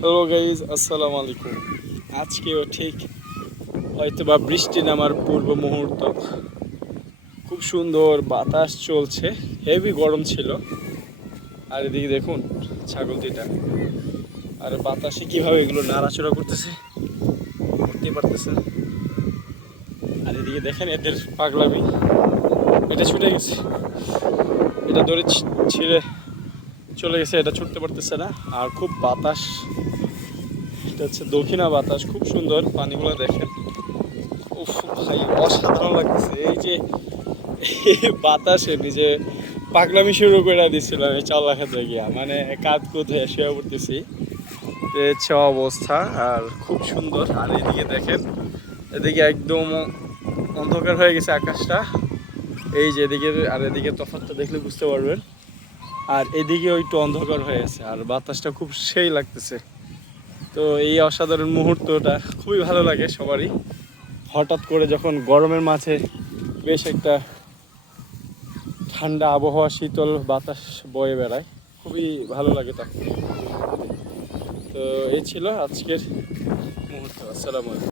Hello guys আসসালামু আলাইকুম আজকেও ঠিক হয়তো বা বৃষ্টি নামার পূর্ব মুহূর্ত। খুব সুন্দর বাতাস চলছে। হেভি গরম ছিল। আর এদিকে দেখুন ছাগল দুইটা আর বাতাসে কীভাবে এগুলো নাড়াচড়া করতেছে করতে পারতেছে আর এদিকে দেখেন এদের পাগলামি। এটা ছুটে গেছে। এটা ধরে ছিঁড়ে চলে গেছে, এটা ছুটতে পারতেছে না। আর খুব বাতাস, এটা হচ্ছে দক্ষিণা বাতাস, খুব সুন্দর পানিগুলো দেখেন। ভাই, অসাধারণ লাগতেছে। এই যে বাতাসে নিজে পাগলামি শুরু করে দিচ্ছিলাম এই চাল খেতে গিয়া। মানে কাঁধ কোথায় শুয়ে পড়তেছি। হচ্ছে অবস্থা, আর খুব সুন্দর। আর এদিকে দেখেন, এদিকে একদম অন্ধকার হয়ে গেছে আকাশটা। এই যে এদিকে আর এদিকে তফাৎটা দেখলে বুঝতে পারবেন। আর এদিকে একটু অন্ধকার হয়ে আছে, আর বাতাসটা খুব সেই লাগতেছে। তো এই অসাধারণ মুহূর্তটা খুবই ভালো লাগে সবারই। হঠাৎ করে যখন গরমের মাঝে বেশ একটা ঠান্ডা আবহাওয়া, শীতল বাতাস বয়ে বেড়ায়, খুবই ভালো লাগে তখন। তো এই ছিল আজকের মুহূর্ত। আসসালামু আলাইকুম।